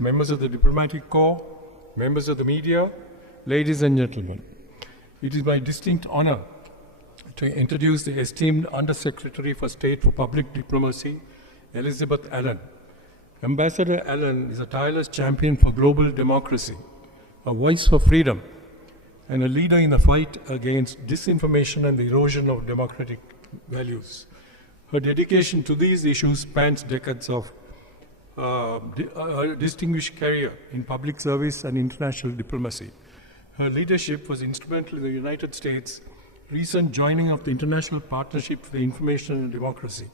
members of the diplomatic corps, members of the media, ladies and gentlemen. It is my distinct honor to introduce the esteemed Undersecretary for State for Public Diplomacy, Elizabeth Allen. Ambassador Allen is a tireless champion for global democracy, a voice for freedom, and a leader in the fight against disinformation and the erosion of democratic values. Her dedication to these issues spans decades of a distinguished career in public service and international diplomacy. Her leadership was instrumental in the United States' recent joining of the International Partnership for the Information and Democracy,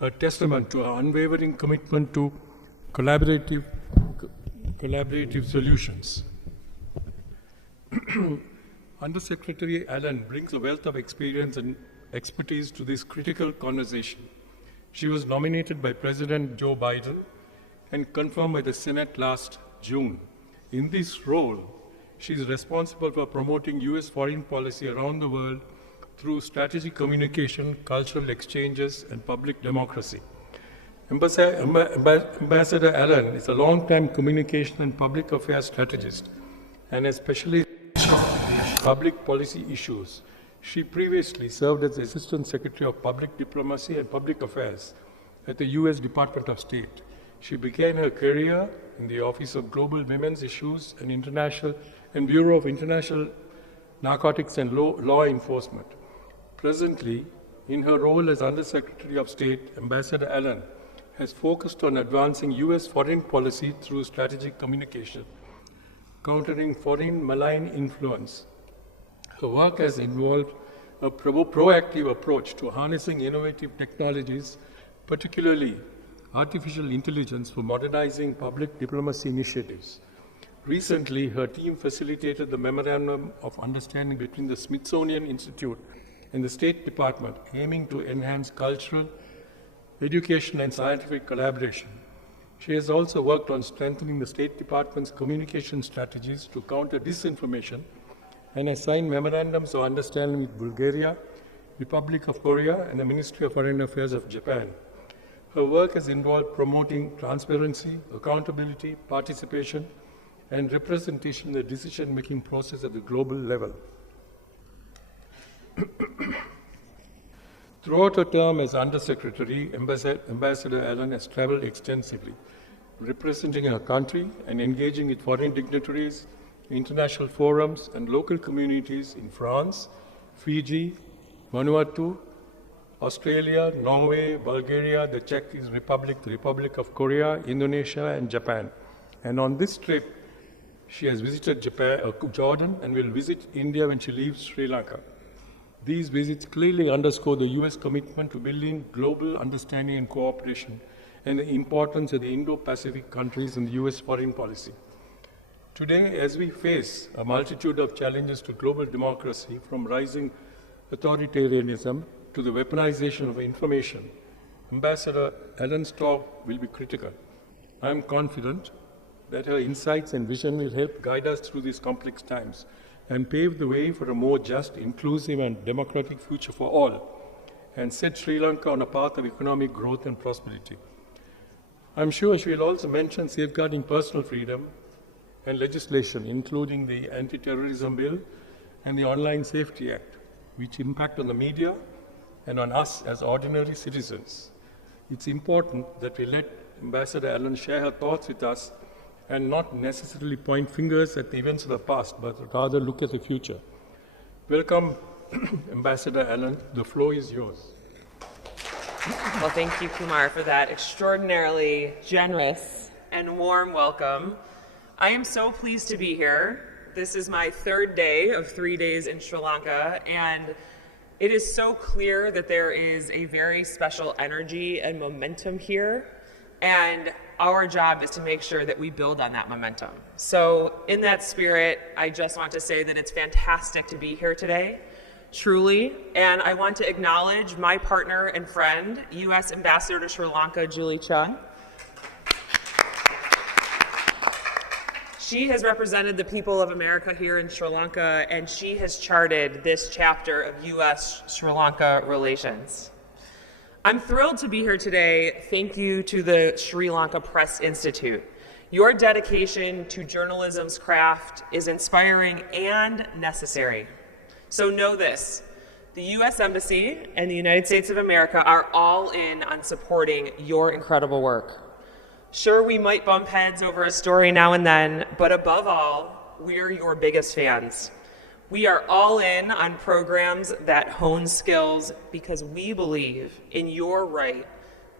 a testament to her unwavering commitment to collaborative solutions. Undersecretary Allen brings a wealth of experience and expertise to this critical conversation. She was nominated by President Joe Biden and confirmed by the Senate last June. In this role, she is responsible for promoting U.S. foreign policy around the world through strategic communication, cultural exchanges, and public democracy. Ambassador Allen is a long-time communication and public affairs strategist and especially public policy issues. She previously served as Assistant Secretary of Public Diplomacy and Public Affairs at the U.S. Department of State. She began her career in the Office of Global Women's Issues and Bureau of International Narcotics and Law Enforcement. Presently, in her role as Undersecretary of State, Ambassador Allen has focused on advancing U.S. foreign policy through strategic communication, countering foreign malign influence. Her work has involved a proactive approach to harnessing innovative technologies, particularly artificial intelligence, for modernizing public diplomacy initiatives. Recently, her team facilitated the Memorandum of Understanding between the Smithsonian Institute and the State Department, aiming to enhance cultural, education, and scientific collaboration. She has also worked on strengthening the State Department's communication strategies to counter disinformation and has signed memorandums of understanding with Bulgaria, Republic of Korea, and the Ministry of Foreign Affairs of Japan. Her work has involved promoting transparency, accountability, participation, and representation in the decision-making process at the global level. Throughout her term as Undersecretary, Ambassador Allen has traveled extensively, representing her country and engaging with foreign dignitaries, international forums, and local communities in France, Fiji, Vanuatu, Australia, Norway, Bulgaria, the Czech Republic, the Republic of Korea, Indonesia, and Japan. And on this trip, she has visited Jordan and will visit India when she leaves Sri Lanka. These visits clearly underscore the U.S. commitment to building global understanding and cooperation and the importance of the Indo-Pacific countries in the U.S. foreign policy. Today, as we face a multitude of challenges to global democracy, from rising authoritarianism to the weaponization of information, Ambassador Allen's talk will be critical. I am confident that her insights and vision will help guide us through these complex times and pave the way for a more just, inclusive, and democratic future for all, and set Sri Lanka on a path of economic growth and prosperity. I'm sure she will also mention safeguarding personal freedom and legislation, including the Anti-Terrorism Bill and the Online Safety Act, which impact on the media and on us as ordinary citizens. It's important that we let Ambassador Allen share her thoughts with us and not necessarily point fingers at the events of the past, but rather look at the future. Welcome, Ambassador Allen. The floor is yours. Well, thank you, Kumar, for that extraordinarily generous and warm welcome. I am so pleased to be here. This is my third day of 3 days in Sri Lanka, and it is so clear that there is a very special energy and momentum here, and our job is to make sure that we build on that momentum. So in that spirit, I just want to say that it's fantastic to be here today, truly, and I want to acknowledge my partner and friend, U.S. Ambassador to Sri Lanka, Julie Chung. She has represented the people of America here in Sri Lanka, and she has charted this chapter of U.S.-Sri Lanka relations. I'm thrilled to be here today. Thank you to the Sri Lanka Press Institute. Your dedication to journalism's craft is inspiring and necessary. So know this, the U.S. Embassy and the United States of America are all in on supporting your incredible work. Sure, we might bump heads over a story now and then, but above all, we're your biggest fans. We are all in on programs that hone skills because we believe in your right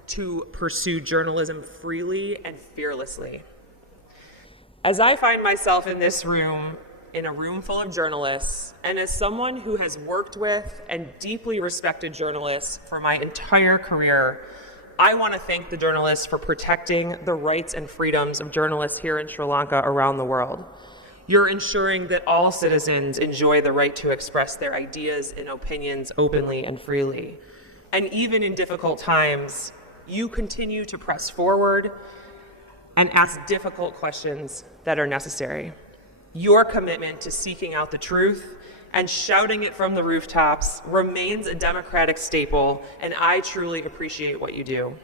to pursue journalism freely and fearlessly. As I find myself in this room, in a room full of journalists, and as someone who has worked with and deeply respected journalists for my entire career, I want to thank the journalists for protecting the rights and freedoms of journalists here in Sri Lanka around the world. You're ensuring that all citizens enjoy the right to express their ideas and opinions openly and freely. And even in difficult times, you continue to press forward and ask difficult questions that are necessary. Your commitment to seeking out the truth and shouting it from the rooftops remains a democratic staple, and I truly appreciate what you do.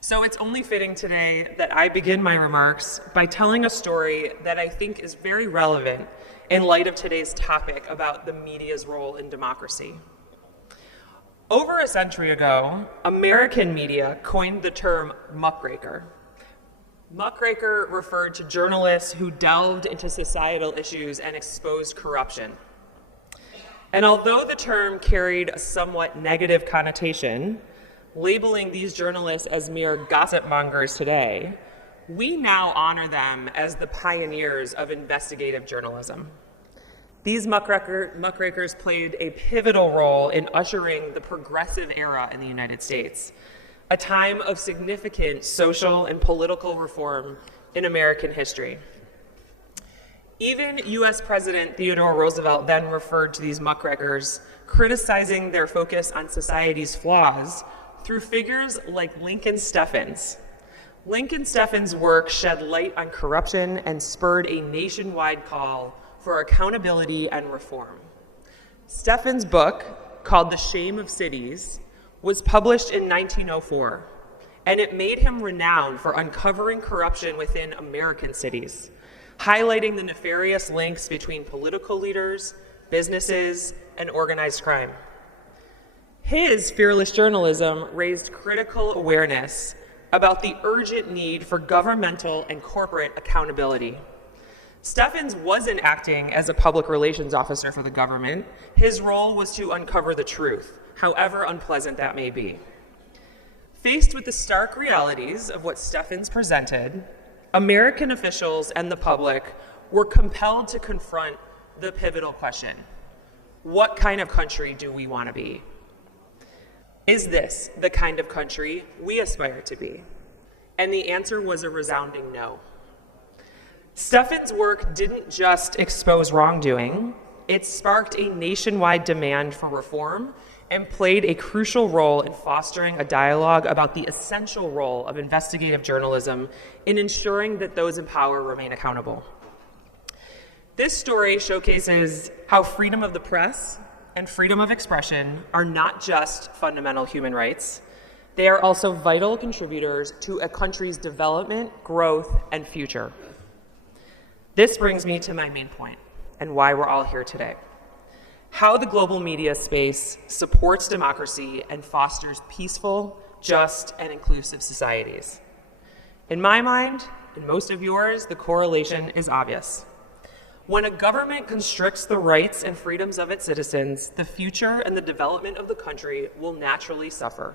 So it's only fitting today that I begin my remarks by telling a story that I think is very relevant in light of today's topic about the media's role in democracy. Over a century ago, American media coined the term muckraker. Muckraker referred to journalists who delved into societal issues and exposed corruption. And although the term carried a somewhat negative connotation, labeling these journalists as mere gossip mongers today, we now honor them as the pioneers of investigative journalism. These muckrakers played a pivotal role in ushering the progressive era in the United States, a time of significant social and political reform in American history. Even U.S. President Theodore Roosevelt then referred to these muckrakers, criticizing their focus on society's flaws through figures like Lincoln Steffens. Lincoln Steffens' work shed light on corruption and spurred a nationwide call for accountability and reform. Steffens' book, called The Shame of Cities, was published in 1904, and it made him renowned for uncovering corruption within American cities, highlighting the nefarious links between political leaders, businesses, and organized crime. His fearless journalism raised critical awareness about the urgent need for governmental and corporate accountability. Steffens wasn't acting as a public relations officer for the government. His role was to uncover the truth, however unpleasant that may be. Faced with the stark realities of what Steffens presented, American officials and the public were compelled to confront the pivotal question: what kind of country do we want to be? Is this the kind of country we aspire to be? And the answer was a resounding no. Steffens' work didn't just expose wrongdoing, it sparked a nationwide demand for reform and played a crucial role in fostering a dialogue about the essential role of investigative journalism in ensuring that those in power remain accountable. This story showcases how freedom of the press and freedom of expression are not just fundamental human rights, they are also vital contributors to a country's development, growth, and future. This brings me to my main point and why we're all here today: how the global media space supports democracy and fosters peaceful, just, and inclusive societies. In my mind, in most of yours, the correlation is obvious. When a government constricts the rights and freedoms of its citizens, the future and the development of the country will naturally suffer.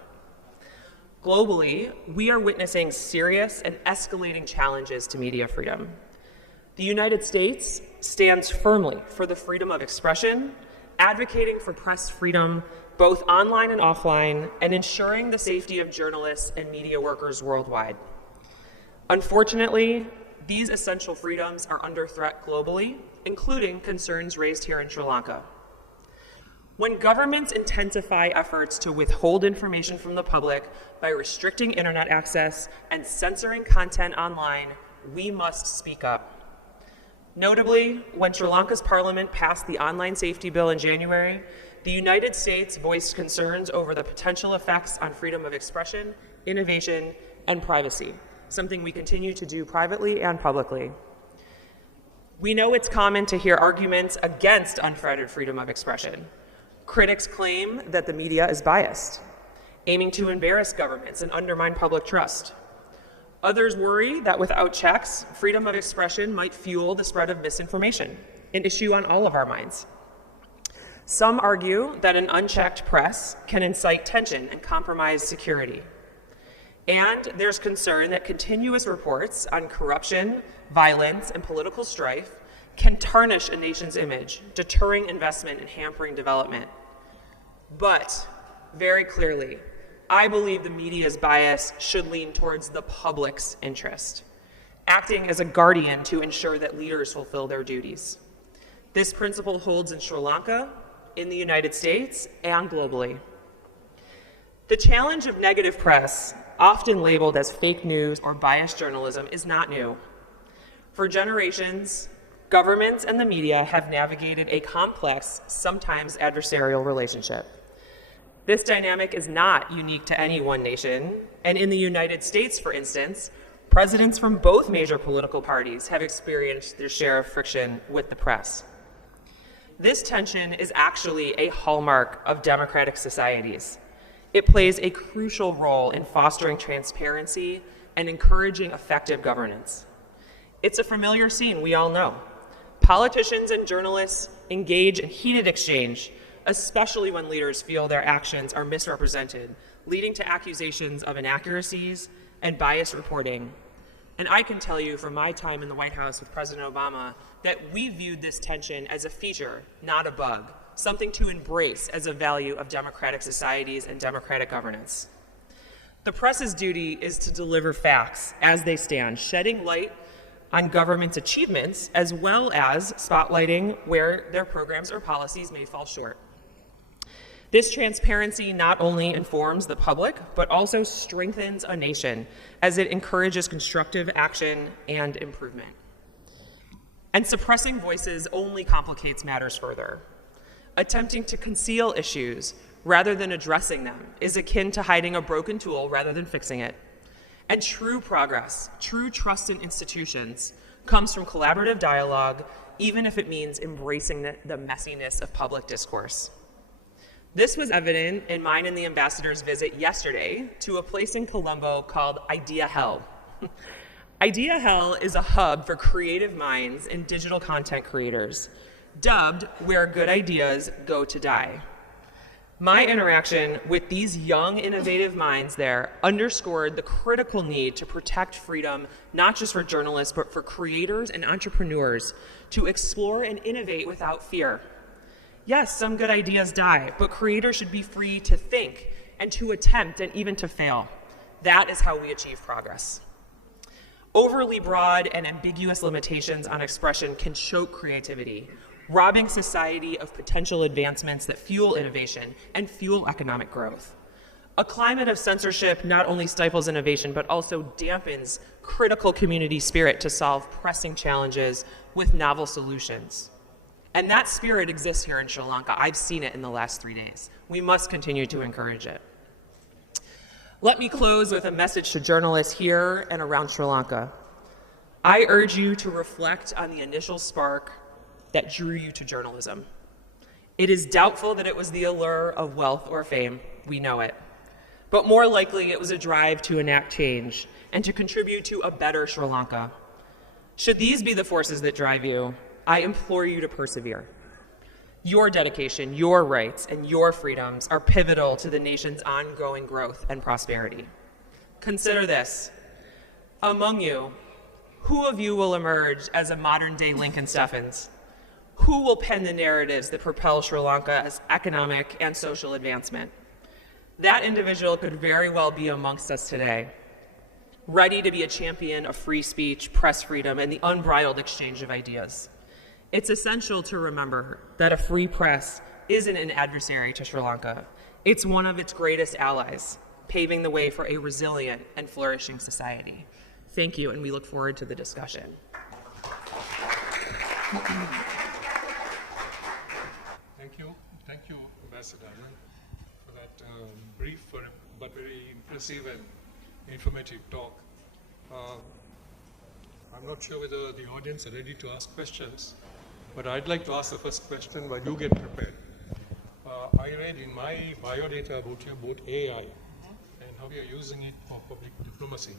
Globally, we are witnessing serious and escalating challenges to media freedom. The United States stands firmly for the freedom of expression, advocating for press freedom both online and offline, and ensuring the safety of journalists and media workers worldwide. Unfortunately, these essential freedoms are under threat globally, including concerns raised here in Sri Lanka. When governments intensify efforts to withhold information from the public by restricting internet access and censoring content online, we must speak up. Notably, when Sri Lanka's parliament passed the Online Safety Bill in January, the United States voiced concerns over the potential effects on freedom of expression, innovation, and privacy, something we continue to do privately and publicly. We know it's common to hear arguments against unfettered freedom of expression. Critics claim that the media is biased, aiming to embarrass governments and undermine public trust. Others worry that without checks, freedom of expression might fuel the spread of misinformation, an issue on all of our minds. Some argue that an unchecked press can incite tension and compromise security. And there's concern that continuous reports on corruption, violence, and political strife can tarnish a nation's image, deterring investment and hampering development. But, very clearly, I believe the media's bias should lean towards the public's interest, acting as a guardian to ensure that leaders fulfill their duties. This principle holds in Sri Lanka, in the United States, and globally. The challenge of negative press, often labeled as fake news or biased journalism, is not new. For generations, governments and the media have navigated a complex, sometimes adversarial relationship. This dynamic is not unique to any one nation, and in the United States, for instance, presidents from both major political parties have experienced their share of friction with the press. This tension is actually a hallmark of democratic societies. It plays a crucial role in fostering transparency and encouraging effective governance. It's a familiar scene we all know. Politicians and journalists engage in heated exchange, especially when leaders feel their actions are misrepresented, leading to accusations of inaccuracies and biased reporting. And I can tell you from my time in the White House with President Obama that we viewed this tension as a feature, not a bug, something to embrace as a value of democratic societies and democratic governance. The press's duty is to deliver facts as they stand, shedding light on government's achievements as well as spotlighting where their programs or policies may fall short. This transparency not only informs the public, but also strengthens a nation as it encourages constructive action and improvement. And suppressing voices only complicates matters further. Attempting to conceal issues rather than addressing them is akin to hiding a broken tool rather than fixing it. And true progress, true trust in institutions, comes from collaborative dialogue, even if it means embracing the messiness of public discourse. This was evident in mine and the ambassador's visit yesterday to a place in Colombo called Idea Hell. Idea Hell is a hub for creative minds and digital content creators, dubbed where good ideas go to die. My interaction with these young, innovative minds there underscored the critical need to protect freedom, not just for journalists, but for creators and entrepreneurs to explore and innovate without fear. Yes, some good ideas die, but creators should be free to think and to attempt and even to fail. That is how we achieve progress. Overly broad and ambiguous limitations on expression can choke creativity, robbing society of potential advancements that fuel innovation and fuel economic growth. A climate of censorship not only stifles innovation, but also dampens critical community spirit to solve pressing challenges with novel solutions. And that spirit exists here in Sri Lanka. I've seen it in the last 3 days. We must continue to encourage it. Let me close with a message to journalists here and around Sri Lanka. I urge you to reflect on the initial spark that drew you to journalism. It is doubtful that it was the allure of wealth or fame. We know it. But more likely, it was a drive to enact change and to contribute to a better Sri Lanka. Should these be the forces that drive you, I implore you to persevere. Your dedication, your rights, and your freedoms are pivotal to the nation's ongoing growth and prosperity. Consider this. Among you, who of you will emerge as a modern-day Lincoln Steffens? Who will pen the narratives that propel Sri Lanka's economic and social advancement? That individual could very well be amongst us today, ready to be a champion of free speech, press freedom, and the unbridled exchange of ideas. It's essential to remember that a free press isn't an adversary to Sri Lanka. It's one of its greatest allies, paving the way for a resilient and flourishing society. Thank you, and we look forward to the discussion. Thank you, Ambassador, for that brief but very impressive and informative talk. I'm not sure whether the audience are ready to ask questions, but I'd like to ask the first question while you get prepared. I read in my biodata about you about AI and how you're using it for public diplomacy.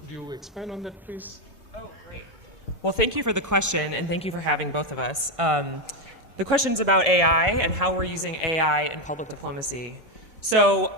Could you expand on that, please? Oh, great. Well, thank you for the question, and thank you for having both of us. The question's about AI and how we're using AI in public diplomacy. So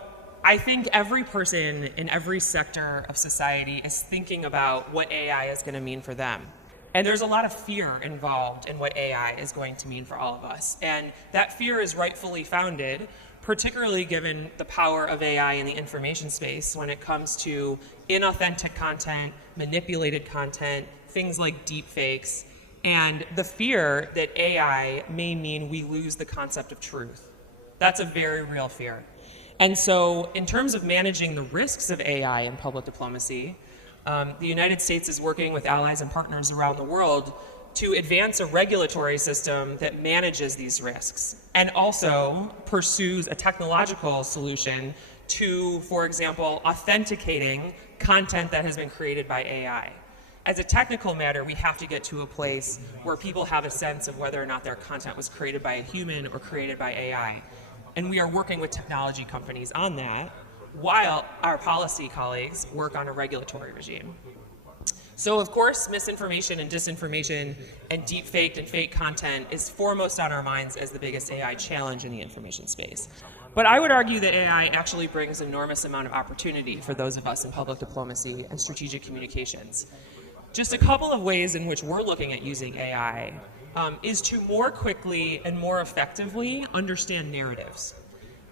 I think every person in every sector of society is thinking about what AI is going to mean for them. And there's a lot of fear involved in what AI is going to mean for all of us. And that fear is rightfully founded, particularly given the power of AI in the information space when it comes to inauthentic content, manipulated content, things like deepfakes, and the fear that AI may mean we lose the concept of truth. That's a very real fear. And so in terms of managing the risks of AI in public diplomacy, the United States is working with allies and partners around the world to advance a regulatory system that manages these risks and also pursues a technological solution to, for example, authenticating content that has been created by AI. As a technical matter, we have to get to a place where people have a sense of whether or not their content was created by a human or created by AI. And we are working with technology companies on that, while our policy colleagues work on a regulatory regime. So of course, misinformation and disinformation and deepfaked and fake content is foremost on our minds as the biggest AI challenge in the information space. But I would argue that AI actually brings an enormous amount of opportunity for those of us in public diplomacy and strategic communications. Just a couple of ways in which we're looking at using AI is to more quickly and more effectively understand narratives.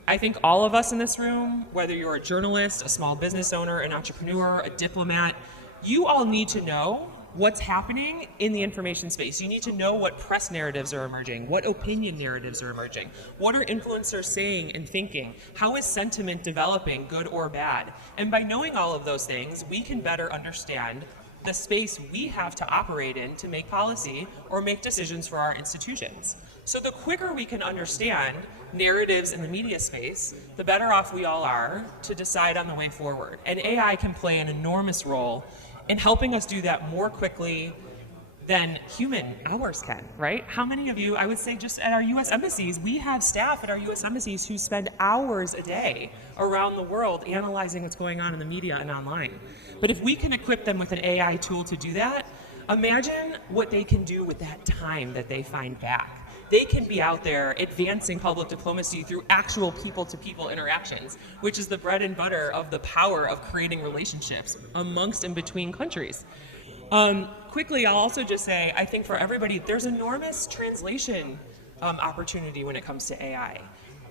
I think all of us in this room, whether you're a journalist, a small business owner, an entrepreneur, a diplomat, you all need to know what's happening in the information space. You need to know what press narratives are emerging, what opinion narratives are emerging, what are influencers saying and thinking, how is sentiment developing, good or bad. And by knowing all of those things, we can better understand the space we have to operate in to make policy or make decisions for our institutions. So the quicker we can understand narratives in the media space, the better off we all are to decide on the way forward. And AI can play an enormous role in helping us do that more quickly than human hours can, right? How many of you, I would say just at our US embassies, we have staff at our US embassies who spend hours a day around the world analyzing what's going on in the media and online. But if we can equip them with an AI tool to do that, imagine what they can do with that time that they find back. They can be out there advancing public diplomacy through actual people-to-people interactions, which is the bread and butter of the power of creating relationships amongst and between countries. Quickly, I'll also just say, I think for everybody, there's enormous translation opportunity when it comes to AI.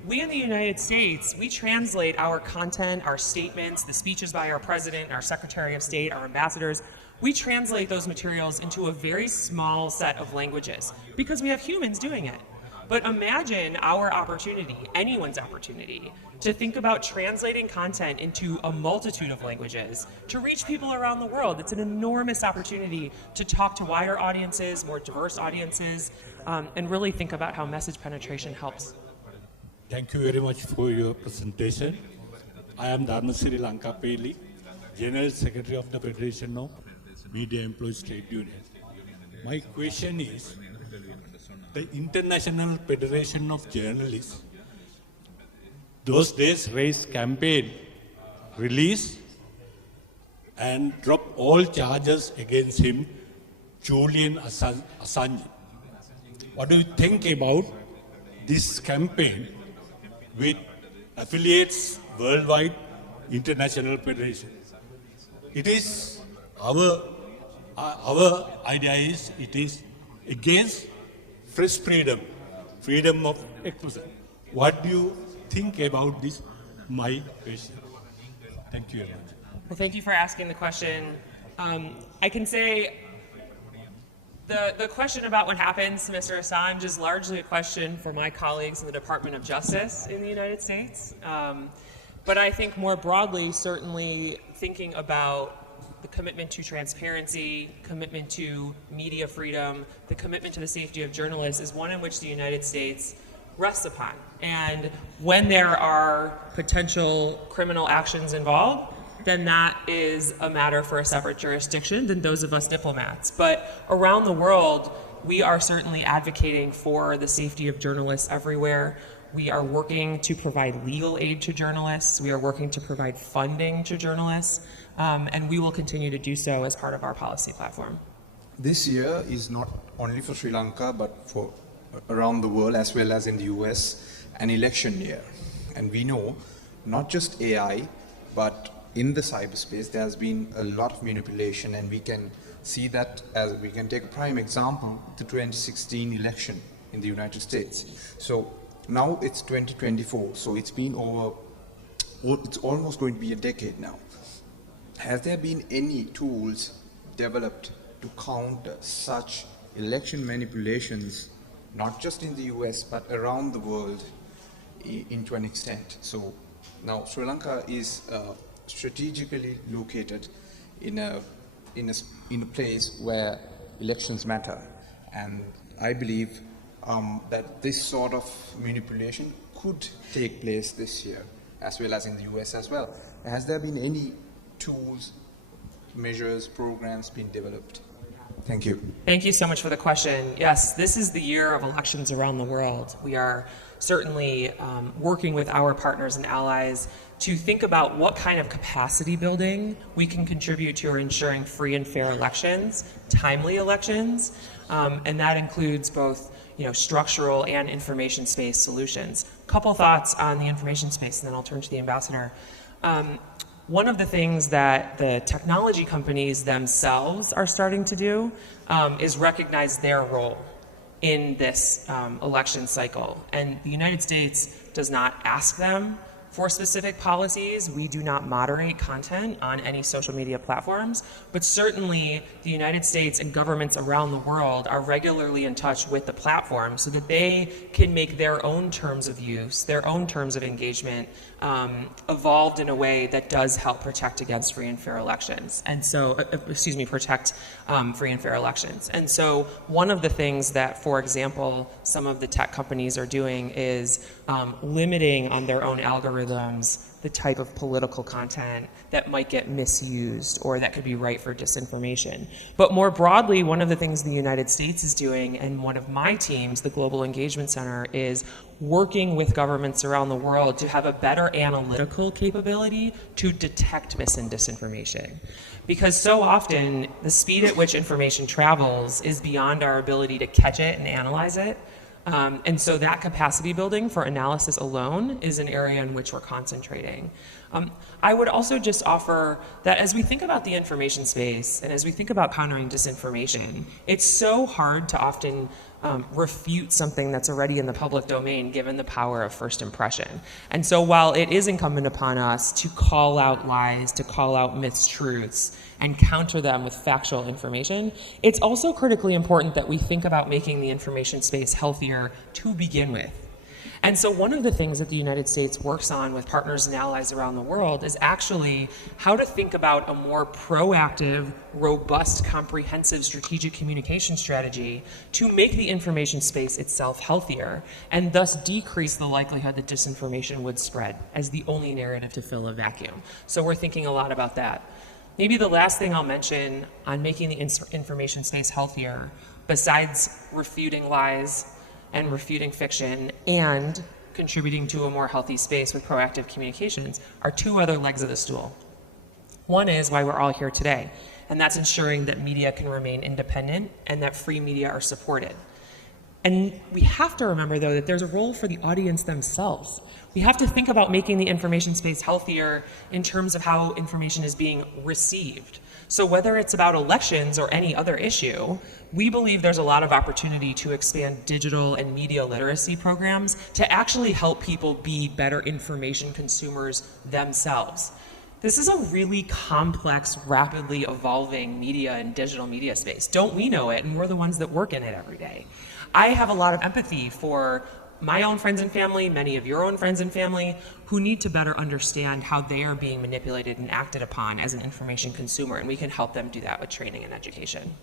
We in the United States, we translate our content, our statements, the speeches by our president, our secretary of state, our ambassadors. We translate those materials into a very small set of languages because we have humans doing it. But imagine our opportunity, anyone's opportunity, to think about translating content into a multitude of languages, to reach people around the world. It's an enormous opportunity to talk to wider audiences, more diverse audiences, and really think about how message penetration helps. Thank you very much for your presentation. I am Dharmasiri Lankapeli, General Secretary of the Federation of Media Employees Trade Union. My question is, the International Federation of Journalists, those days raised campaign, release and drop all charges against him, Julian Assange. What do you think about this campaign with affiliates worldwide, international federation? It is our idea is it is against press freedom, freedom of expression. What do you think about this? My question. Thank you very much. Well, thank you for asking the question. I can say the question about what happens to Mr. Assange is largely a question for my colleagues in the Department of Justice in the United States. But I think more broadly, certainly thinking about the commitment to transparency, commitment to media freedom, the commitment to the safety of journalists is one in which the United States rests upon. And when there are potential criminal actions involved, then that is a matter for a separate jurisdiction than those of us diplomats. But around the world, we are certainly advocating for the safety of journalists everywhere. We are working to provide legal aid to journalists. We are working to provide funding to journalists. And we will continue to do so as part of our policy platform. This year is not only for Sri Lanka, but for around the world, as well as in the US, an election year. And we know not just AI, but in the cyberspace, there has been a lot of manipulation, and we can see that as we can take a prime example, the 2016 election in the United States. So now it's 2024, so it's been it's almost going to be a decade now. Has there been any tools developed to counter such election manipulations, not just in the US, but around the world to an extent? So now Sri Lanka is strategically located in a place where elections matter. And I believe that this sort of manipulation could take place this year, as well as in the US as well. Has there been any tools, measures, programs being developed? Thank you. Thank you so much for the question. Yes, this is the year of elections around the world. We are certainly working with our partners and allies to think about what kind of capacity building we can contribute to ensuring free and fair elections, timely elections, and that includes both structural and information space solutions. A couple thoughts on the information space, and then I'll turn to the ambassador. One of the things that the technology companies themselves are starting to do is recognize their role in this election cycle. And the United States does not ask them for specific policies. We do not moderate content on any social media platforms, but certainly the United States and governments around the world are regularly in touch with the platform so that they can make their own terms of use, their own terms of engagement evolved in a way that does help protect against free and fair elections. And so, protect free and fair elections. And so one of the things that, for example, some of the tech companies are doing is limiting on their own algorithms the type of political content that might get misused or that could be ripe for disinformation. But more broadly, one of the things the United States is doing, and one of my teams, the Global Engagement Center, is working with governments around the world to have a better analytical capability to detect mis and disinformation. Because so often, the speed at which information travels is beyond our ability to catch it and analyze it. And so that capacity building for analysis alone is an area in which we're concentrating. I would also just offer that as we think about the information space and as we think about countering disinformation, it's so hard to often refute something that's already in the public domain given the power of first impression. And so while it is incumbent upon us to call out lies, to call out mistruths, and counter them with factual information, it's also critically important that we think about making the information space healthier to begin with. And so one of the things that the United States works on with partners and allies around the world is actually how to think about a more proactive, robust, comprehensive strategic communication strategy to make the information space itself healthier and thus decrease the likelihood that disinformation would spread as the only narrative to fill a vacuum. So we're thinking a lot about that. Maybe the last thing I'll mention on making the information space healthier, besides refuting lies and refuting fiction and contributing to a more healthy space with proactive communications, are two other legs of the stool. One is why we're all here today, and that's ensuring that media can remain independent and that free media are supported. And we have to remember, though, that there's a role for the audience themselves. We have to think about making the information space healthier in terms of how information is being received. So whether it's about elections or any other issue, we believe there's a lot of opportunity to expand digital and media literacy programs to actually help people be better information consumers themselves. This is a really complex, rapidly evolving media and digital media space. Don't we know it? And we're the ones that work in it every day. I have a lot of empathy for my own friends and family, many of your own friends and family, who need to better understand how they are being manipulated and acted upon as an information consumer, and we can help them do that with training and education.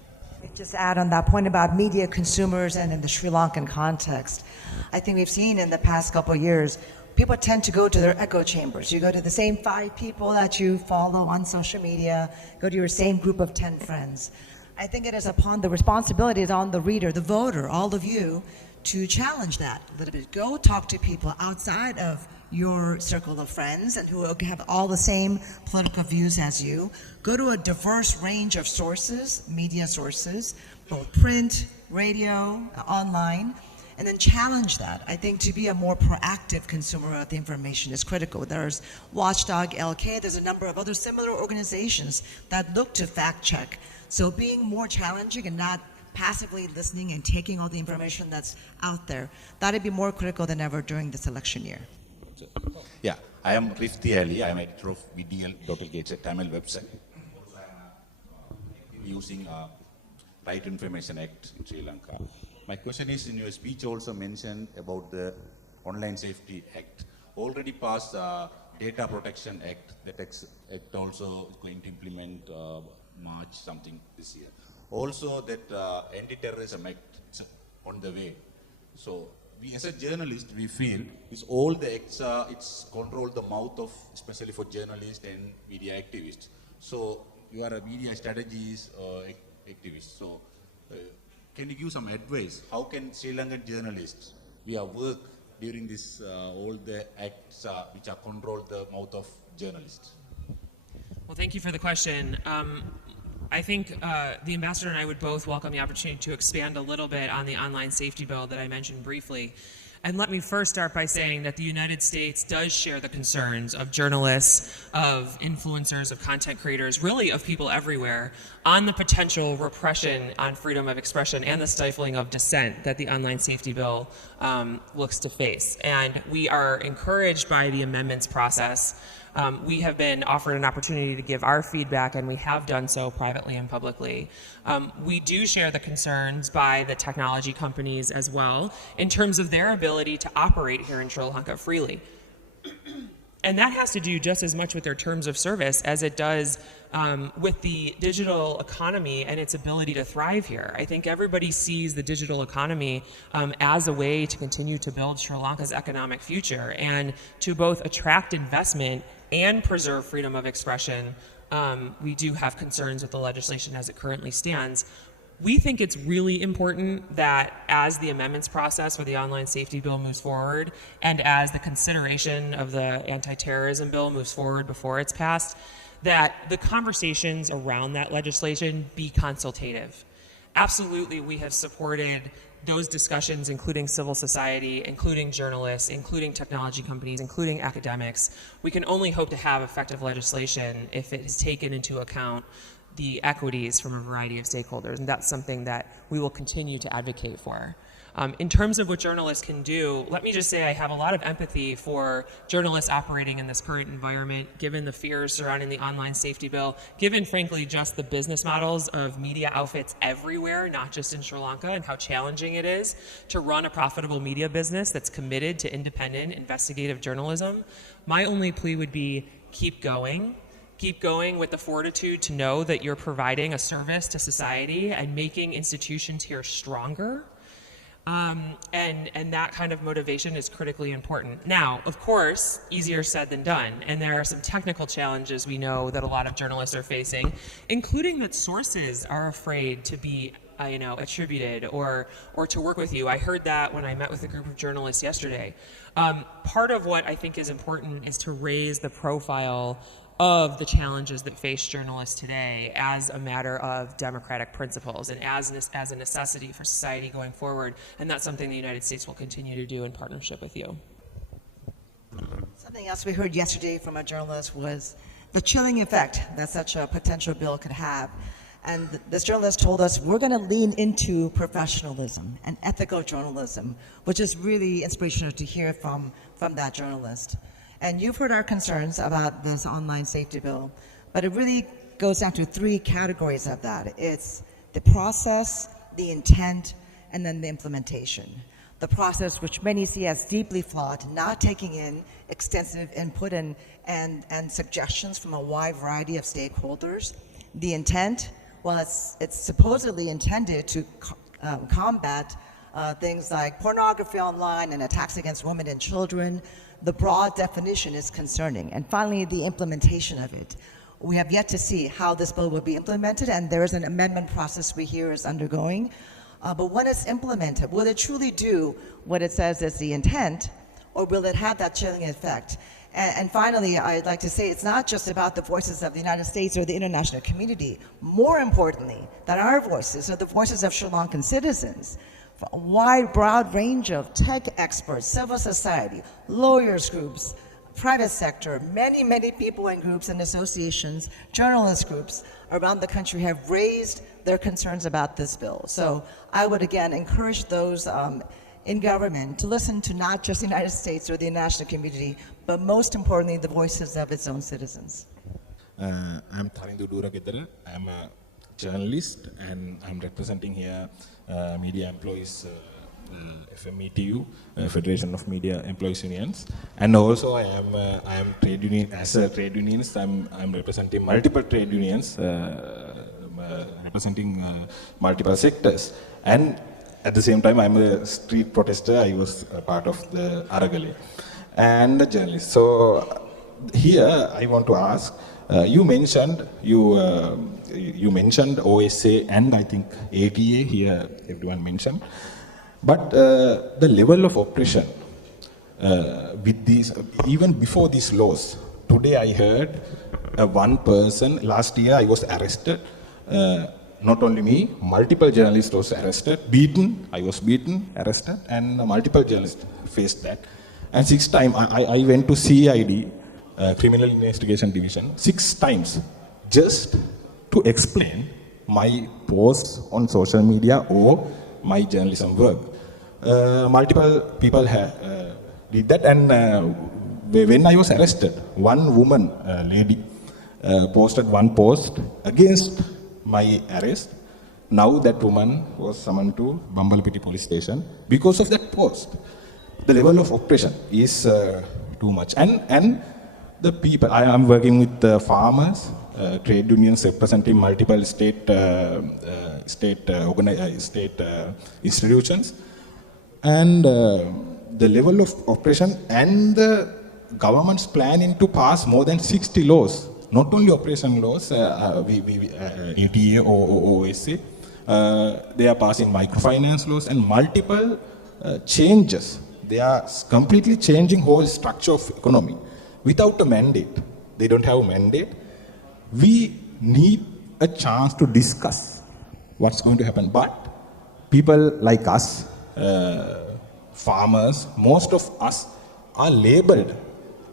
Just add on that point about media consumers and in the Sri Lankan context. I think we've seen in the past couple of years people tend to go to their echo chambers. You go to the same 5 people that you follow on social media, go to your same group of 10 friends. I think it is upon the responsibility is on the reader, the voter, all of you, to challenge that a little bit. Go talk to people outside of your circle of friends and who have all the same political views as you. Go to a diverse range of sources, media sources, both print, radio, online, and then challenge that. I think to be a more proactive consumer of the information is critical. There's Watchdog LK, there's a number of other similar organizations that look to fact check. So being more challenging and not passively listening and taking all the information that's out there, that'd be more critical than ever during this election year. Yeah, I am Rifti Ali. I am editor of VDL.lk. It's a Tamil website. Using Right Information Act in Sri Lanka. My question is, in your speech also mentioned about the Online Safety Act. Already passed Data Protection Act. That act also is going to implement March something this year. Also that Anti-Terrorism Act is on the way. So we as a journalist, we feel is all the acts it's control the mouth of, especially for journalists and media activists. So you are a media strategist activist. So can you give some advice? How can Sri Lankan journalists work during this all the acts which are control the mouth of journalists? Well, thank you for the question. I think the ambassador and I would both welcome the opportunity to expand a little bit on the online safety bill that I mentioned briefly. And let me first start by saying that the United States does share the concerns of journalists, of influencers, of content creators, really of people everywhere, on the potential repression on freedom of expression and the stifling of dissent that the online safety bill looks to face. And we are encouraged by the amendments process. We have been offered an opportunity to give our feedback, and we have done so privately and publicly. We do share the concerns by the technology companies as well in terms of their ability to operate here in Sri Lanka freely. And that has to do just as much with their terms of service as it does with the digital economy and its ability to thrive here. I think everybody sees the digital economy as a way to continue to build Sri Lanka's economic future and to both attract investment and preserve freedom of expression. We do have concerns with the legislation as it currently stands. We think it's really important that as the amendments process for the online safety bill moves forward and as the consideration of the anti-terrorism bill moves forward before it's passed, that the conversations around that legislation be consultative. Absolutely, we have supported those discussions, including civil society, including journalists, including technology companies, including academics. We can only hope to have effective legislation if it is taken into account the equities from a variety of stakeholders, and that's something that we will continue to advocate for. In terms of what journalists can do, let me just say I have a lot of empathy for journalists operating in this current environment, given the fears surrounding the online safety bill, given, frankly, just the business models of media outfits everywhere, not just in Sri Lanka, and how challenging it is to run a profitable media business that's committed to independent investigative journalism. My only plea would be keep going. Keep going with the fortitude to know that you're providing a service to society and making institutions here stronger. And that kind of motivation is critically important. Now, of course, easier said than done, and there are some technical challenges we know that a lot of journalists are facing, including that sources are afraid to be attributed or to work with you. I heard that when I met with a group of journalists yesterday. Part of what I think is important is to raise the profile of the challenges that face journalists today as a matter of democratic principles and as a necessity for society going forward. And that's something the United States will continue to do in partnership with you. Something else we heard yesterday from a journalist was the chilling effect that such a potential bill could have. And this journalist told us we're going to lean into professionalism and ethical journalism, which is really inspirational to hear from that journalist. And you've heard our concerns about this online safety bill, but it really goes down to 3 categories of that. It's the process, the intent, and then the implementation. The process, which many see as deeply flawed, not taking in extensive input and suggestions from a wide variety of stakeholders. The intent, well, it's supposedly intended to combat things like pornography online and attacks against women and children. The broad definition is concerning. And finally, the implementation of it. We have yet to see how this bill will be implemented, and there is an amendment process we hear is undergoing. But when it's implemented, will it truly do what it says is the intent, or will it have that chilling effect? And finally, I'd like to say it's not just about the voices of the United States or the international community. More importantly than our voices are the voices of Sri Lankan citizens. A wide, broad range of tech experts, civil society, lawyers groups, private sector, many people and groups and associations, journalist groups around the country have raised their concerns about this bill. So I would again encourage those in government to listen to not just the United States or the international community, but most importantly, the voices of its own citizens. I'm Tharindu Duragedara. I'm a journalist and I'm representing here Media Employees FMETU, Federation of Media Employees Unions, and also I am trade union. As a trade unionist, I'm representing multiple trade unions, representing multiple sectors, and at the same time I'm a street protester. I was a part of the Aragale and a journalist. So here I want to ask. You mentioned OSA and I think ATA here. Everyone mentioned. But the level of oppression with these, even before these laws, today I heard one person, last year I was arrested, not only me, multiple journalists was arrested, beaten, I was beaten, arrested, and multiple journalists faced that. And 6 times, I went to CID, Criminal Investigation Division, 6 times, just to explain my posts on social media or my journalism work. Multiple people did that, and when I was arrested, one woman, lady, posted one post against my arrest. Now that woman was summoned to Bambalapiti police station because of that post. The level of oppression is too much, and the people. I am working with the farmers, trade unions representing multiple state institutions. And the level of oppression and the government's planning to pass more than 60 laws, not only oppression laws, ATA or OSA, they are passing microfinance laws and multiple changes. They are completely changing whole structure of economy without a mandate. They don't have a mandate. We need a chance to discuss what's going to happen. But people like us, farmers, most of us are labeled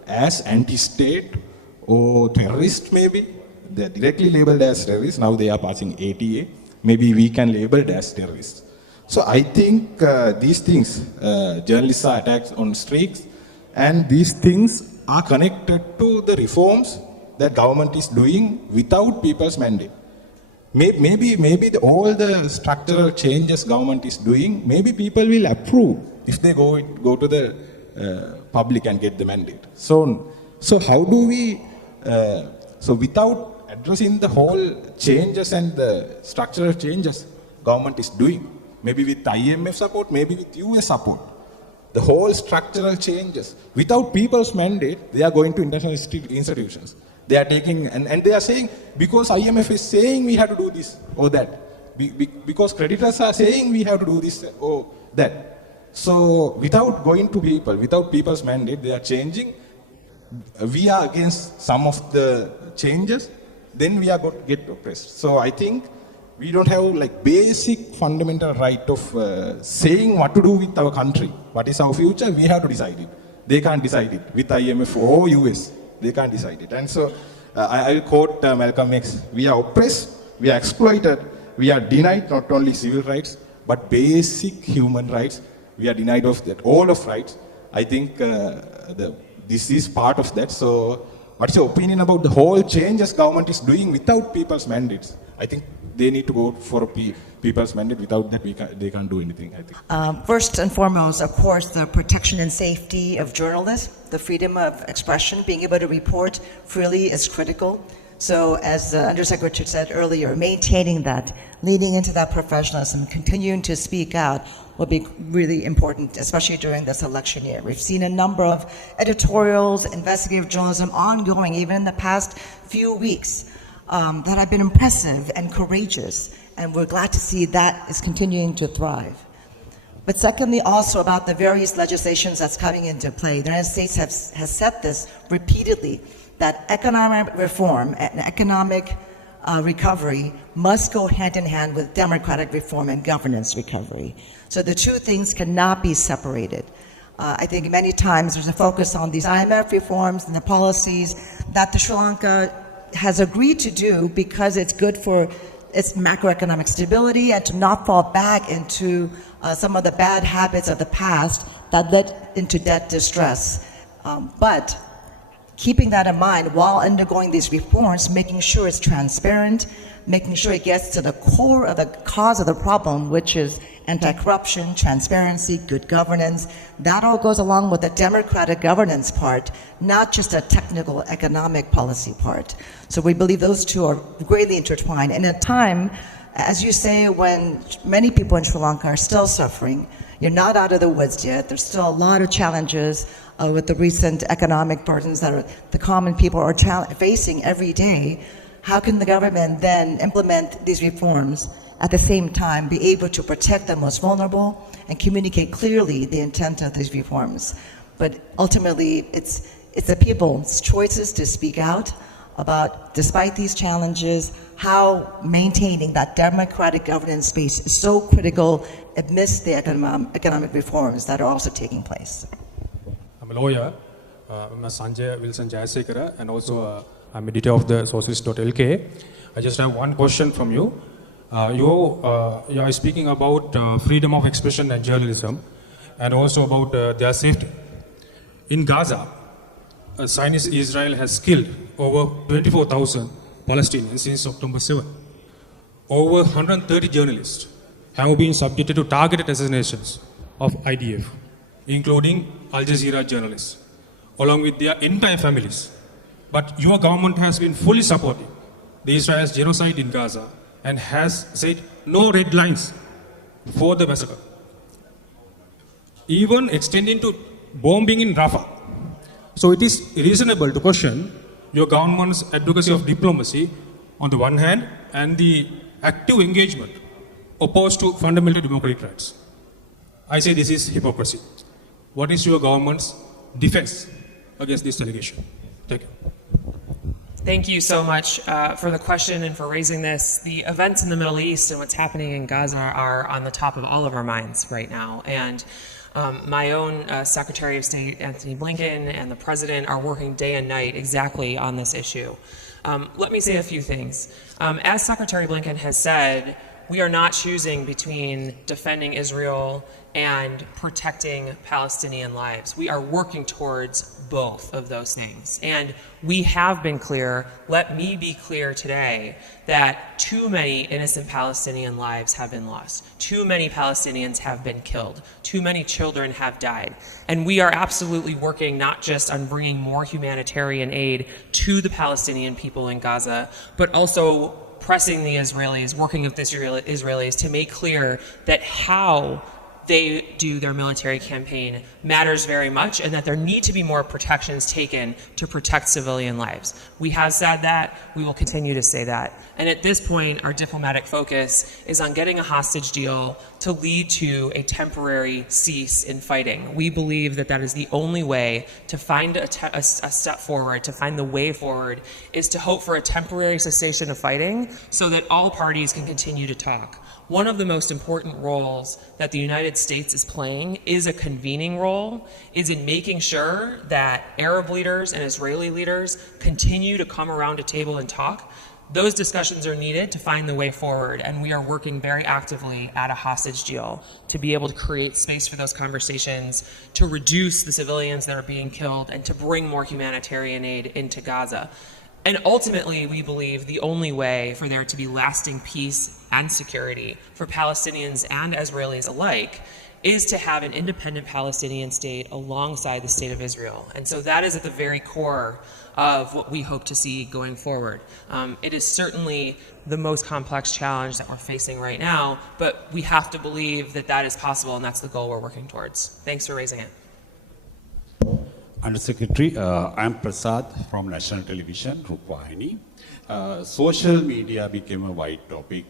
as anti-state or terrorist maybe. They're directly labeled as terrorists. Now they are passing ATA. Maybe we can label it as terrorists. So I think these things, journalists are attacked on streets, and these things are connected to the reforms that government is doing without people's mandate. Maybe all the structural changes government is doing, maybe people will approve if they go to the public and get the mandate. So how do we, so without addressing the whole changes and the structural changes government is doing, maybe with IMF support, maybe with US support, the whole structural changes, without people's mandate, they are going to international institutions. They are taking, and they are saying, because IMF is saying we have to do this or that, because creditors are saying we have to do this or that. So without going to people, without people's mandate, they are changing. We are against some of the changes, then we are going to get oppressed. So I think we don't have like basic fundamental right of saying what to do with our country. What is our future? We have to decide it. They can't decide it with IMF or US. They can't decide it. And so I will quote Malcolm X. We are oppressed, we are exploited, we are denied not only civil rights, but basic human rights. We are denied of that, all of rights. I think this is part of that. So what's your opinion about the whole changes government is doing without people's mandates? I think they need to go for people's mandate. Without that, they can't do anything, I think. First and foremost, of course, the protection and safety of journalists, the freedom of expression, being able to report freely is critical. So as the Undersecretary said earlier, maintaining that, leading into that professionalism, continuing to speak out will be really important, especially during this election year. We've seen a number of editorials, investigative journalism ongoing, even in the past few weeks, that have been impressive and courageous, and we're glad to see that is continuing to thrive. But secondly, also about the various legislations that's coming into play. The United States has said this repeatedly, that economic reform and economic recovery must go hand in hand with democratic reform and governance recovery. So the two things cannot be separated. I think many times there's a focus on these IMF reforms and the policies that the Sri Lanka has agreed to do because it's good for its macroeconomic stability and to not fall back into some of the bad habits of the past that led into debt distress. But keeping that in mind while undergoing these reforms, making sure it's transparent, making sure it gets to the core of the cause of the problem, which is anti-corruption, transparency, good governance. That all goes along with the democratic governance part, not just a technical economic policy part. So we believe those two are greatly intertwined. And at a time, as you say, when many people in Sri Lanka are still suffering, you're not out of the woods yet. There's still a lot of challenges with the recent economic burdens that the common people are facing every day. How can the government then implement these reforms at the same time be able to protect the most vulnerable and communicate clearly the intent of these reforms? But ultimately, it's the people's choices to speak out about, despite these challenges, how maintaining that democratic governance space is so critical amidst the economic reforms that are also taking place. I'm a lawyer. I'm Sanjay Wilson Jayasekara, and also I'm editor of the Socialist.lk. I just have one question from you. You are speaking about freedom of expression and journalism, and also about their safety. In Gaza, Zionist Israel has killed over 24,000 Palestinians since October 7. Over 130 journalists have been subjected to targeted assassinations of IDF, including Al Jazeera journalists, along with their entire families. But your government has been fully supporting the Israel's genocide in Gaza and has said no red lines for the massacre, even extending to bombing in Rafah. So it is reasonable to question your government's advocacy of diplomacy on the one hand and the active engagement opposed to fundamental democratic rights. I say this is hypocrisy. What is your government's defense against this allegation? Thank you. Thank you so much for the question and for raising this. The events in the Middle East and what's happening in Gaza are on the top of all of our minds right now. And my own Secretary of State, Antony Blinken, and the President are working day and night exactly on this issue. Let me say a few things. As Secretary Blinken has said, we are not choosing between defending Israel and protecting Palestinian lives. We are working towards both of those things. And we have been clear, let me be clear today, that too many innocent Palestinian lives have been lost. Too many Palestinians have been killed. Too many children have died. And we are absolutely working not just on bringing more humanitarian aid to the Palestinian people in Gaza, but also pressing the Israelis, working with the Israelis to make clear that how they do their military campaign matters very much, and that there need to be more protections taken to protect civilian lives. We have said that, we will continue to say that. And at this point, our diplomatic focus is on getting a hostage deal to lead to a temporary cease in fighting. We believe that that is the only way to find a step forward, to find the way forward, is to hope for a temporary cessation of fighting so that all parties can continue to talk. One of the most important roles that the United States is playing is a convening role, is in making sure that Arab leaders and Israeli leaders continue to come around a table and talk. Those discussions are needed to find the way forward, and we are working very actively at a hostage deal to be able to create space for those conversations, to reduce the civilians that are being killed, and to bring more humanitarian aid into Gaza. And ultimately, we believe the only way for there to be lasting peace and security for Palestinians and Israelis alike is to have an independent Palestinian state alongside the state of Israel. And so that is at the very core of what we hope to see going forward. It is certainly the most complex challenge that we're facing right now, but we have to believe that that is possible, and that's the goal we're working towards. Thanks for raising it. Undersecretary, I am Prasad from National Television, Rupvahini. Social media became a wide topic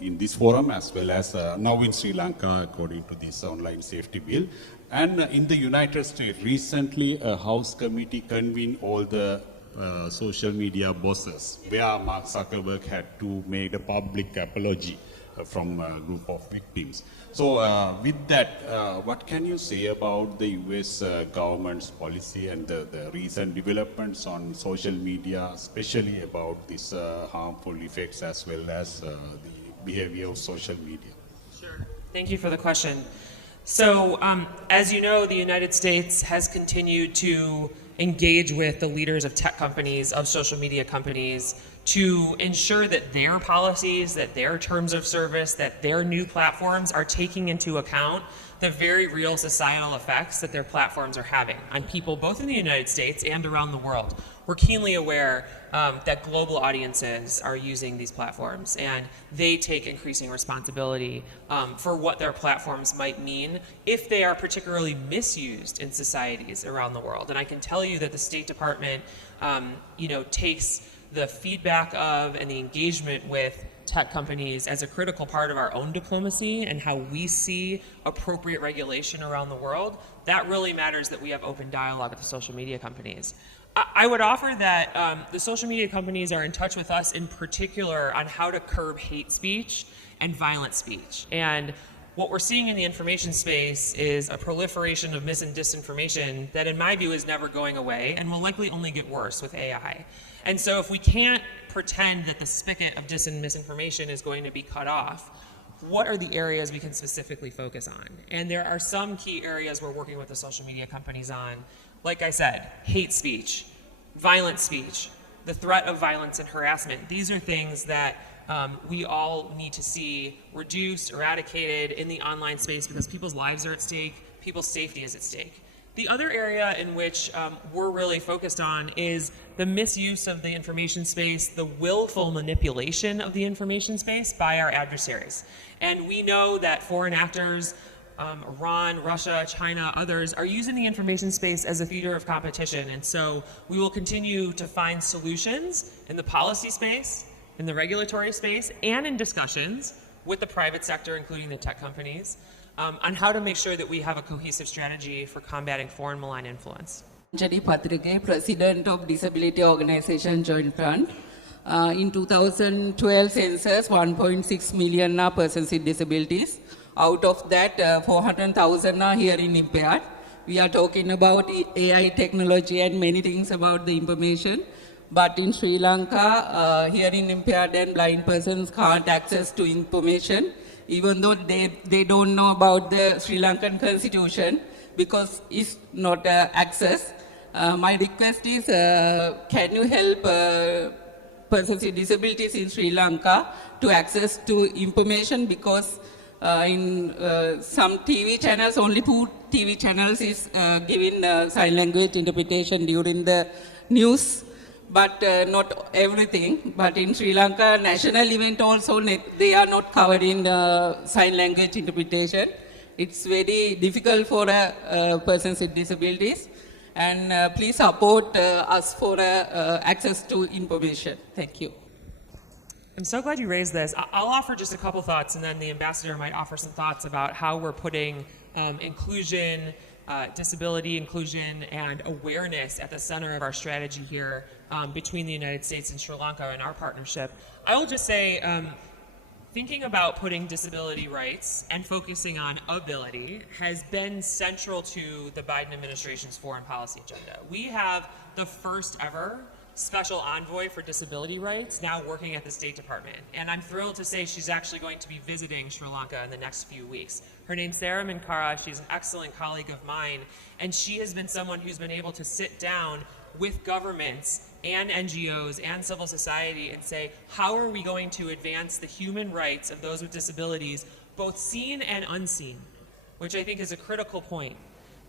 in this forum as well as now in Sri Lanka according to this online safety bill. And in the United States, recently a House committee convened all the social media bosses where Mark Zuckerberg had to make a public apology from a group of victims. So with that, what can you say about the US government's policy and the recent developments on social media, especially about these harmful effects as well as the behavior of social media? Sure. Thank you for the question. So as you know, the United States has continued to engage with the leaders of tech companies, of social media companies, to ensure that their policies, that their terms of service, that their new platforms are taking into account the very real societal effects that their platforms are having on people both in the United States and around the world. We're keenly aware that global audiences are using these platforms, and they take increasing responsibility for what their platforms might mean if they are particularly misused in societies around the world. And I can tell you that the State Department takes the feedback of and the engagement with tech companies as a critical part of our own diplomacy and how we see appropriate regulation around the world. That really matters, that we have open dialogue with the social media companies. I would offer that the social media companies are in touch with us in particular on how to curb hate speech and violent speech. And what we're seeing in the information space is a proliferation of mis and disinformation that in my view is never going away and will likely only get worse with AI. And so if we can't pretend that the spigot of dis and misinformation is going to be cut off, what are the areas we can specifically focus on? And there are some key areas we're working with the social media companies on. Like I said, hate speech, violent speech, the threat of violence and harassment. These are things that we all need to see reduced, eradicated in the online space because people's lives are at stake, people's safety is at stake. The other area in which we're really focused on is the misuse of the information space, the willful manipulation of the information space by our adversaries. And we know that foreign actors, Iran, Russia, China, others, are using the information space as a theater of competition. And so we will continue to find solutions in the policy space, in the regulatory space, and in discussions with the private sector, including the tech companies, on how to make sure that we have a cohesive strategy for combating foreign malign influence. Anjali Patrike, President of Disability Organization Joint Front. In 2012 census, 1.6 million are persons with disabilities. Out of that, 400,000 are hearing impaired. We are talking about AI technology and many things about the information. But in Sri Lanka, hearing impaired and blind persons can't access to information, even though they don't know about the Sri Lankan constitution because it's not access. My request is, can you help persons with disabilities in Sri Lanka to access to information, because in some TV channels, only 2 TV channels is giving sign language interpretation during the news, but not everything. But in Sri Lanka, national event also, they are not covered in sign language interpretation. It's very difficult for persons with disabilities. And please support us for access to information. Thank you. I'm so glad you raised this. I'll offer just a couple thoughts, and then the ambassador might offer some thoughts about how we're putting inclusion, disability inclusion, and awareness at the center of our strategy here between the United States and Sri Lanka and our partnership. I will just say, thinking about putting disability rights and focusing on ability has been central to the Biden administration's foreign policy agenda. We have the first ever special envoy for disability rights now working at the State Department. And I'm thrilled to say she's actually going to be visiting Sri Lanka in the next few weeks. Her name's Sarah Minkara. She's an excellent colleague of mine. And she has been someone who's been able to sit down with governments and NGOs and civil society and say, how are we going to advance the human rights of those with disabilities, both seen and unseen? which I think is a critical point.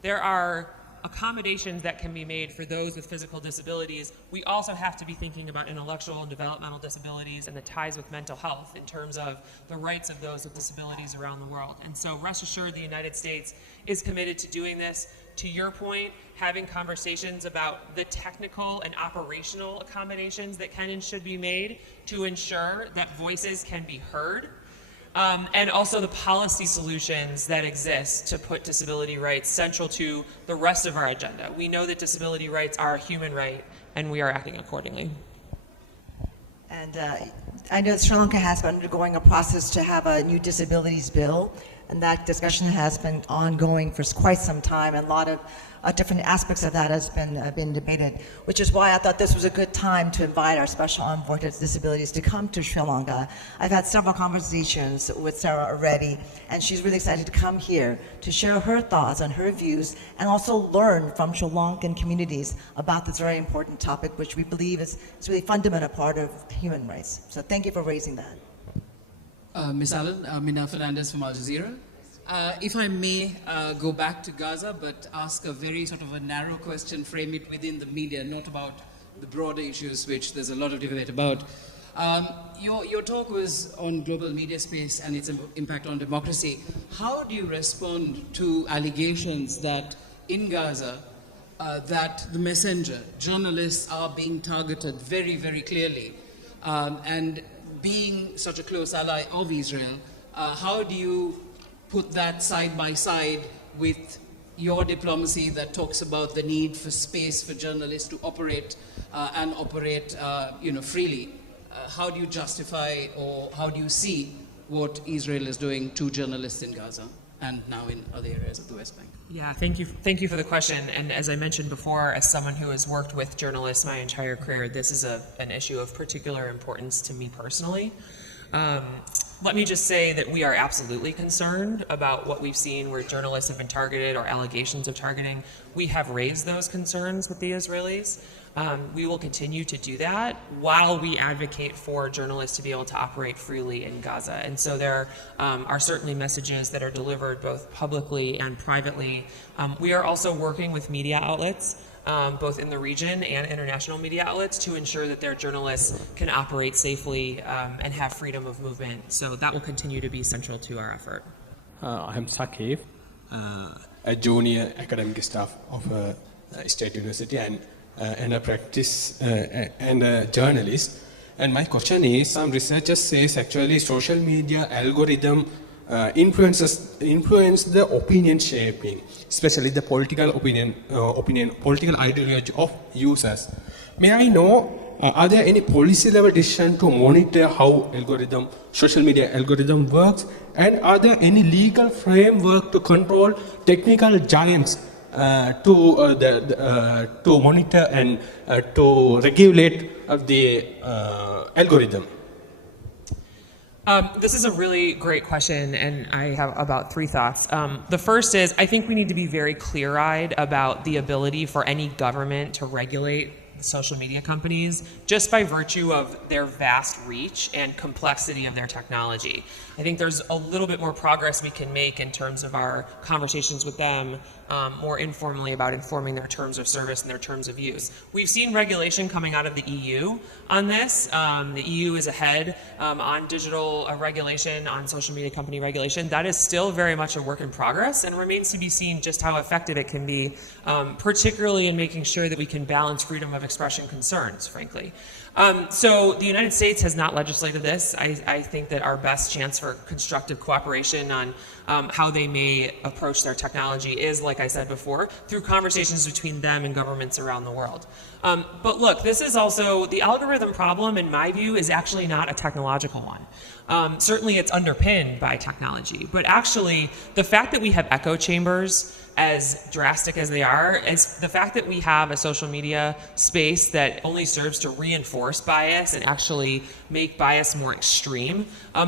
There are accommodations that can be made for those with physical disabilities. We also have to be thinking about intellectual and developmental disabilities and the ties with mental health in terms of the rights of those with disabilities around the world. And so rest assured the United States is committed to doing this. To your point, having conversations about the technical and operational accommodations that can and should be made to ensure that voices can be heard. And also the policy solutions that exist to put disability rights central to the rest of our agenda. We know that disability rights are a human right, and we are acting accordingly. And I know Sri Lanka has been undergoing a process to have a new disabilities bill, and that discussion has been ongoing for quite some time, and a lot of different aspects of that has been debated, which is why I thought this was a good time to invite our special envoy to disabilities to come to Sri Lanka. I've had several conversations with Sarah already, and she's really excited to come here to share her thoughts on her views and also learn from Sri Lankan communities about this very important topic, which we believe is really a fundamental part of human rights. So thank you for raising that. Ms. Allen, Mina Fernandez from Al Jazeera. If I may go back to Gaza, but ask a very sort of a narrow question, frame it within the media, not about the broader issues, which there's a lot of debate about. Your talk was on global media space and its impact on democracy. How do you respond to allegations that in Gaza, that the messenger, journalists are being targeted very, very clearly, and being such a close ally of Israel, how do you put that side by side with your diplomacy that talks about the need for space for journalists to operate and operate freely? How do you justify, or how do you see what Israel is doing to journalists in Gaza and now in other areas of the West Bank? Yeah, thank you for the question. And as I mentioned before, as someone who has worked with journalists my entire career, this is an issue of particular importance to me personally. Let me just say that we are absolutely concerned about what we've seen where journalists have been targeted or allegations of targeting. We have raised those concerns with the Israelis. We will continue to do that while we advocate for journalists to be able to operate freely in Gaza. And so there are certainly messages that are delivered both publicly and privately. We are also working with media outlets, both in the region and international media outlets, to ensure that their journalists can operate safely and have freedom of movement. So that will continue to be central to our effort. I'm Sakif, a junior academic staff of State University and a practice and a journalist. And my question is, some researchers say actually social media algorithm influence the opinion shaping, especially the political political ideology of users. May I know, are there any policy level decision to monitor how social media algorithm works, and are there any legal framework to control technical giants to monitor and to regulate the algorithm? This is a really great question, and I have about 3 thoughts. The first is, I think we need to be very clear-eyed about the ability for any government to regulate social media companies just by virtue of their vast reach and complexity of their technology. I think there's a little bit more progress we can make in terms of our conversations with them more informally about informing their terms of service and their terms of use. We've seen regulation coming out of the EU on this. The EU is ahead on digital regulation, on social media company regulation. That is still very much a work in progress and remains to be seen just how effective it can be, particularly in making sure that we can balance freedom of expression concerns, frankly. So the United States has not legislated this. I think that our best chance for constructive cooperation on how they may approach their technology is, like I said before, through conversations between them and governments around the world. But look, this is also, the algorithm problem, in my view, is actually not a technological one. Certainly it's underpinned by technology, but actually the fact that we have echo chambers, as drastic as they are, is the fact that we have a social media space that only serves to reinforce bias and actually make bias more extreme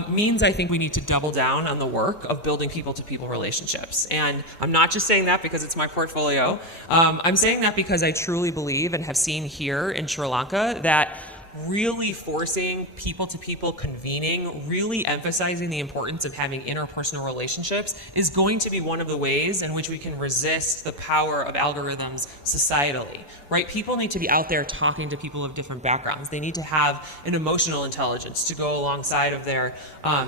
means I think we need to double down on the work of building people-to-people relationships. And I'm not just saying that because it's my portfolio. I'm saying that because I truly believe and have seen here in Sri Lanka that really forcing people-to-people convening, really emphasizing the importance of having interpersonal relationships is going to be one of the ways in which we can resist the power of algorithms societally, right? People need to be out there talking to people of different backgrounds. They need to have an emotional intelligence to go alongside of their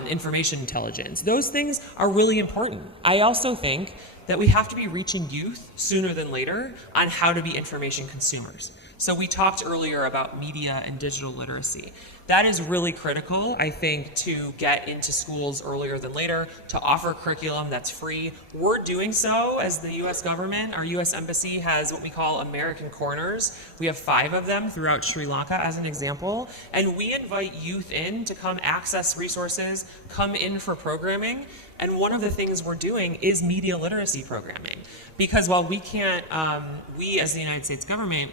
information intelligence. Those things are really important. I also think that we have to be reaching youth sooner than later on how to be information consumers. So we talked earlier about media and digital literacy. That is really critical, I think, to get into schools earlier than later, to offer curriculum that's free. We're doing so as the US government. Our US Embassy has what we call American Corners. We have 5 of them throughout Sri Lanka as an example. And we invite youth in to come access resources, come in for programming. And one of the things we're doing is media literacy programming. Because while we can't, we as the United States government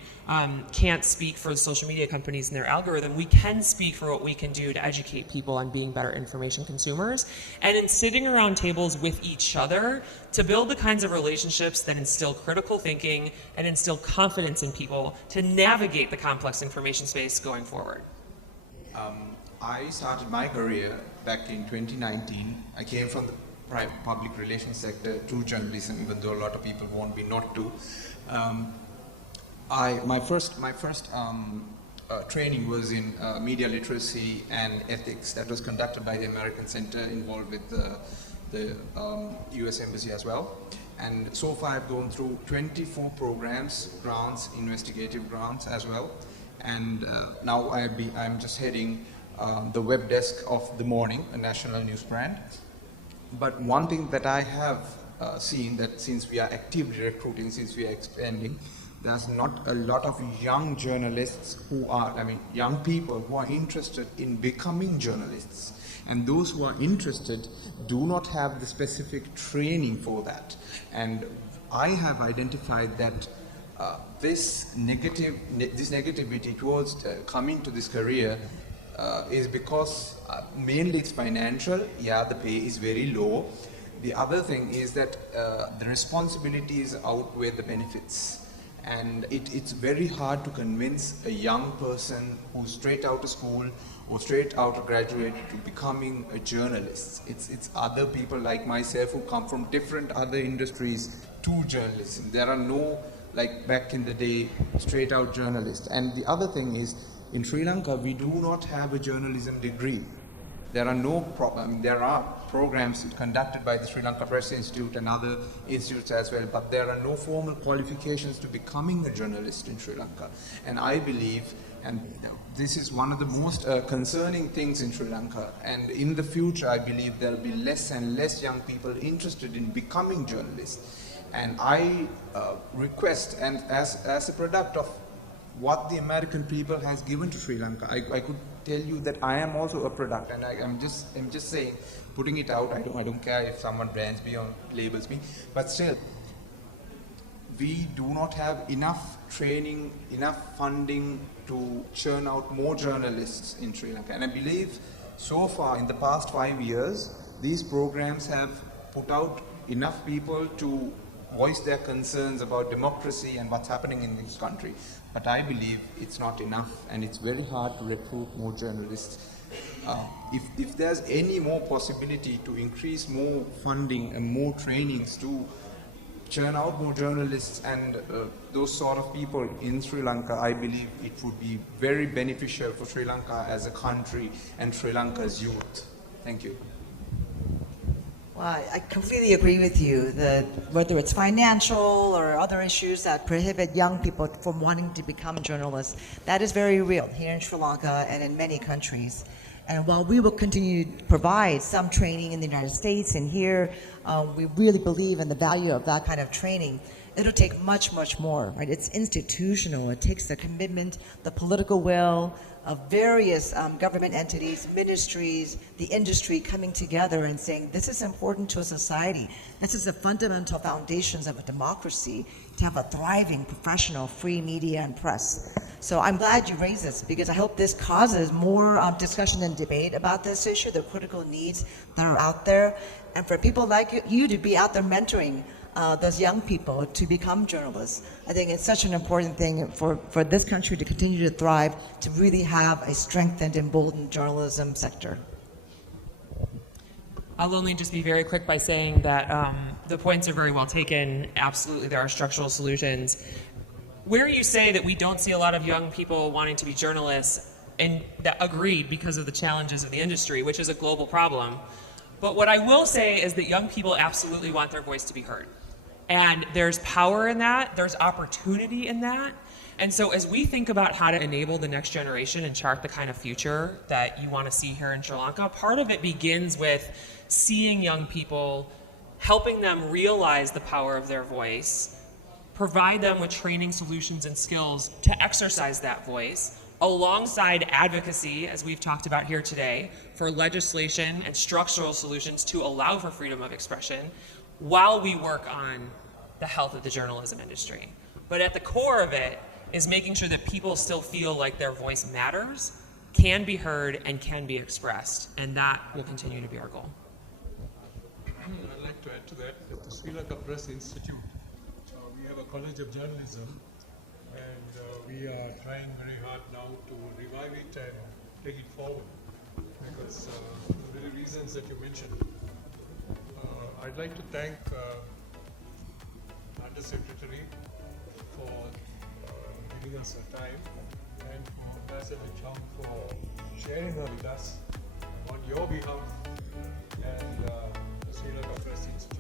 can't speak for the social media companies and their algorithm, we can speak for what we can do to educate people on being better information consumers. And in sitting around tables with each other to build the kinds of relationships that instill critical thinking and instill confidence in people to navigate the complex information space going forward. I started my career back in 2019. I came from the private public relations sector to journalism, even though a lot of people want me not to. My first training was in media literacy and ethics. That was conducted by the American Center, involved with the US Embassy as well. And so far I've gone through 24 programs, grants, investigative grants as well. And now I'm just heading the web desk of The Morning, a national news brand. But one thing that I have seen, that since we are actively recruiting, since we are expanding, there's not a lot of young journalists who are, young people who are interested in becoming journalists. And those who are interested do not have the specific training for that. And I have identified that this negativity towards coming to this career is because mainly it's financial. Yeah, the pay is very low. The other thing is that the responsibilities outweigh the benefits. And it's very hard to convince a young person who's straight out of school or straight out of graduate to becoming a journalist. It's other people like myself who come from different other industries to journalism. There are no, like back in the day, straight out journalists. And the other thing is, in Sri Lanka, we do not have a journalism degree. There are there are programs conducted by the Sri Lanka Press Institute and other institutes as well, but there are no formal qualifications to becoming a journalist in Sri Lanka. And I believe, and this is one of the most concerning things in Sri Lanka, and in the future I believe there will be less and less young people interested in becoming journalists. And I request, and as a product of what the American people has given to Sri Lanka, I could tell you that I am also a product, and I'm just saying, putting it out. I don't care if someone brands me or labels me, but still, we do not have enough training, enough funding to churn out more journalists in Sri Lanka. And I believe so far in the past 5 years, these programs have put out enough people to voice their concerns about democracy and what's happening in this country. But I believe it's not enough, and it's very hard to recruit more journalists. If there's any more possibility to increase more funding and more trainings to churn out more journalists and those sort of people in Sri Lanka, I believe it would be very beneficial for Sri Lanka as a country and Sri Lanka's youth. Thank you. Well, I completely agree with you that whether it's financial or other issues that prohibit young people from wanting to become journalists, that is very real here in Sri Lanka and in many countries. And while we will continue to provide some training in the United States and here, we really believe in the value of that kind of training. It'll take much, much more, right? It's institutional. It takes the commitment, the political will of various government entities, ministries, the industry coming together and saying, this is important to a society. This is the fundamental foundations of a democracy, to have a thriving, professional, free media and press. So I'm glad you raised this, because I hope this causes more discussion and debate about this issue, the critical needs that are out there, and for people like you to be out there mentoring those young people to become journalists. I think it's such an important thing for this country to continue to thrive, to really have a strengthened, emboldened journalism sector. I'll only just be very quick by saying that the points are very well taken. Absolutely, there are structural solutions. Where you say that we don't see a lot of young people wanting to be journalists, and that agreed because of the challenges of the industry, which is a global problem. But what I will say is that young people absolutely want their voice to be heard. And there's power in that, there's opportunity in that. And so as we think about how to enable the next generation and chart the kind of future that you want to see here in Sri Lanka, part of it begins with seeing young people, helping them realize the power of their voice, provide them with training, solutions, and skills to exercise that voice, alongside advocacy, as we've talked about here today, for legislation and structural solutions to allow for freedom of expression, while we work on the health of the journalism industry. But at the core of it is making sure that people still feel like their voice matters, can be heard, and can be expressed. And that will continue to be our goal. I'd like to add to that, at the Sri Lanka Press Institute, we have a College of Journalism, and we are trying very hard now to revive it and take it forward, because for the very reasons that you mentioned. I'd like to thank Under Secretary for giving us her time, and for Ambassador Chong for sharing her with us on your behalf and the Sri Lanka Press Institute.